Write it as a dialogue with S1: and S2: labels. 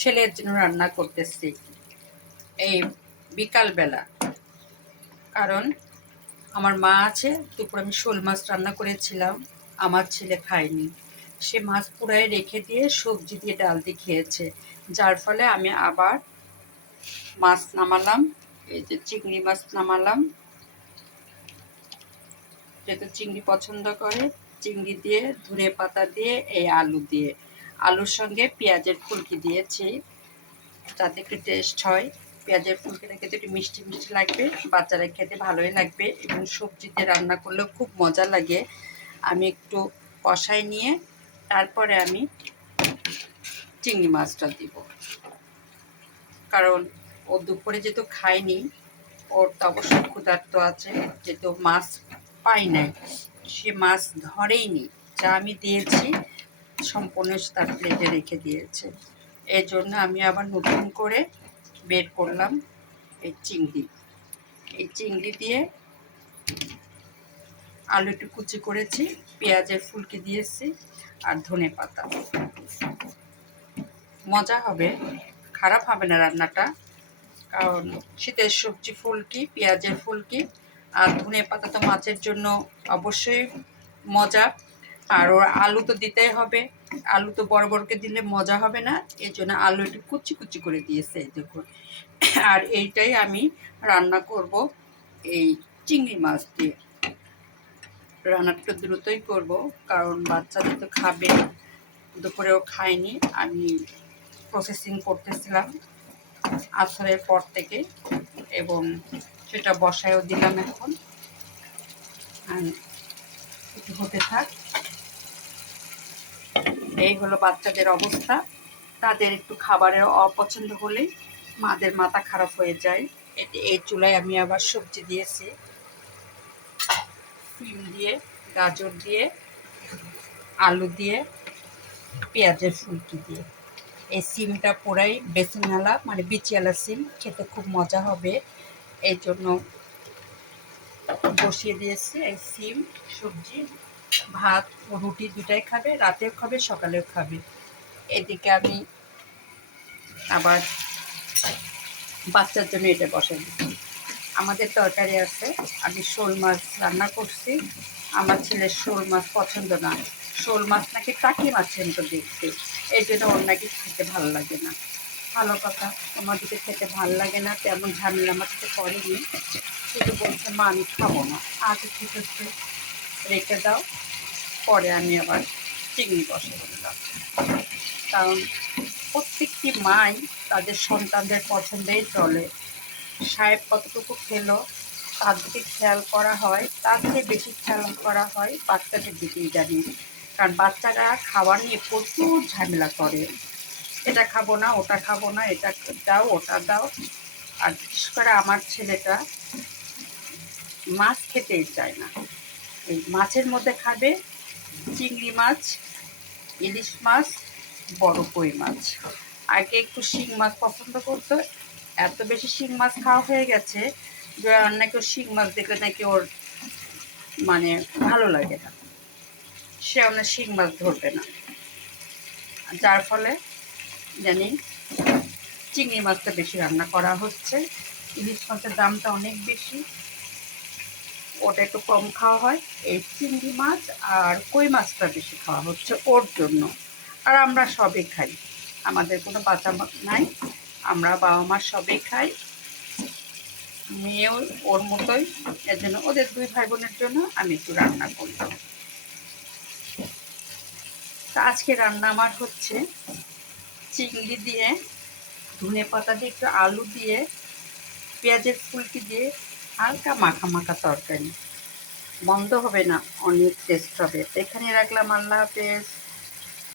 S1: ছেলের জন্য রান্না করতেছি এই বিকালবেলা। কারণ আমার মা আছে, দুপুরে আমি শোল মাছ রান্না করেছিলাম, আমার ছেলে খায়নি। সে মাছ পুরাই রেখে দিয়ে সবজি দিয়ে ডাল দিয়ে খেয়েছে, যার ফলে আমি আবার মাছ নামালাম, এই যে চিংড়ি মাছ নামালাম। যেহেতু চিংড়ি পছন্দ করে, চিংড়ি দিয়ে ধনে পাতা দিয়ে, এই আলু দিয়ে। আলুর সঙ্গে পেঁয়াজের ফুলকি দিয়েছি। যাতে একটু টেস্ট হয়। পেঁয়াজের ফুলকিটা খেতে একটু মিষ্টি মিষ্টি লাগবে বাচ্চারা খেতে ভালোই লাগবে এবং সবজিতে রান্না করলেও খুব মজা লাগে। আমি একটু কষাই নিয়ে তারপরে আমি চিংড়ি মাছটা দিব। কারণ ও দুপুরে যেহেতু খায়নি, ওর তো অবশ্যই ক্ষুধার্ত আছে, যেহেতু মাছ পাই নাই। সে মাছ ধরেই নি যা আমি দিয়েছি সম্পূর্ণ তার প্লেটে রেখে দিয়েছে। এর জন্য আমি আবার নতুন করে বের করলাম এই চিংড়ি। এই চিংড়ি দিয়ে আলু একটু কুচি করেছি, পেঁয়াজের ফুলকি দিয়েছি আর ধনে পাতা। মজা হবে, খারাপ হবে না রান্নাটা, কারণ শীতের সবজি ফুলকি, পেঁয়াজের ফুলকি আর ধনে পাতা তো মাছের জন্য অবশ্যই মজা। আর ওর আলু তো দিতেই হবে। আলু তো বড় বড়কে দিলে মজা হবে না। এই জন্য আলু একটু কুচি কুচি করে দিয়েছে দেখুন। আর এইটাই আমি রান্না করব এই চিংড়ি মাছ দিয়ে। রান্নাটা দ্রুতই করব, কারণ বাচ্চাদের তো খাবে। দুপুরেও খায়নি আমি প্রসেসিং করতেছিলাম আসরের পর থেকে এবং সেটা বসায়ও দিলাম এখন। আর হতে থাক। এই হলো বাচ্চাদের অবস্থা। তাদের একটু খাবারের অপছন্দ হলে মাদের মাথা খারাপ হয়ে যায়। এতে এই চুলায় আমি আবার সবজি দিয়েছি। সিম দিয়ে, গাজর দিয়ে, আলু দিয়ে, পেঁয়াজের ফুলকি দিয়ে। এই সিমটা পুরাই বেসিনওয়ালা মানে বিচিয়ালা সিম, খেতে খুব মজা হবে। এই জন্য বসিয়ে দিয়েছি এই সিম, সবজি। ভাত রুটি দুটাই খাবে, রাতেও খাবে, সকালেও খাবে। এদিকে আমি আবার বাচ্চার জন্য এটা বসাই আমাদের তরকারি আছে, আমি শোল মাছ রান্না করছি। আমার ছেলের শোল মাছ পছন্দ না। শোল মাছ নাকি টাকি মাছের মতো দেখতে। এই জন্য ওর নাকি খেতে ভালো লাগে না। ভালো কথা দিকে খেতে ভালো লাগে না, তেমন ঝামেলা আমার সাথে করেনি। শুধু বলছে, মা, আমি খাব না। আগে ঠিক আছে রেখে দাও। পরে আমি আবার চিংড়ি বসে দিলাম কারণ প্রত্যেকটি মাই তাদের সন্তানদের পছন্দেই চলে। সাহেব কতটুকু খেলো, তার দিকে খেয়াল করা হয়, তার চেয়ে বেশি খেয়াল করা হয় বাচ্চাদের দিকেই জানি। কারণ বাচ্চারা খাবার নিয়ে প্রচুর ঝামেলা করে। এটা খাব না, ওটা খাব না, এটা দাও, ওটা দাও। আর বিশেষ করে আমার ছেলেটা মাছ খেতেই চায় না। এই মাছের মধ্যে খাবে চিংড়ি মাছ, ইলিশ মাছ, বড় কই মাছ। আগে একটু শিং মাছ পছন্দ করতো, এত বেশি শিং মাছ খাওয়া হয়ে গেছে যে নাকি শিং মাছ দেখলে নাকি ওর মানে ভালো লাগে না। সে অনেক শিং মাছ ধরবে না। যার ফলে জানি চিংড়ি মাছটা বেশি রান্না করা হচ্ছে। ইলিশ মাছের দামটা অনেক বেশি। ওটা একটু কম খাওয়া হয়। এই চিংড়ি মাছ আর কই মাছটা বেশি খাওয়া হচ্ছে ওর জন্য। আর আমরা সবই খাই। আমাদের কোনো বাচ্চা নাই। আমরা বাবা মা সবই খাই। মেয়েও ওর মতোই। এর জন্য ওদের দুই ভাই বোনের জন্য আমি একটু রান্না করি। তা আজকে রান্না আমার হচ্ছে চিংড়ি দিয়ে, ধনে পাতা দিয়ে, একটু আলু দিয়ে, পেঁয়াজের ফুলকি দিয়ে হালকা মাখা মাখা তরকারি। বন্ধ হবে না অনেক টেস্ট হবে। এখানে রাখলাম আল্লাহ হাফেজ।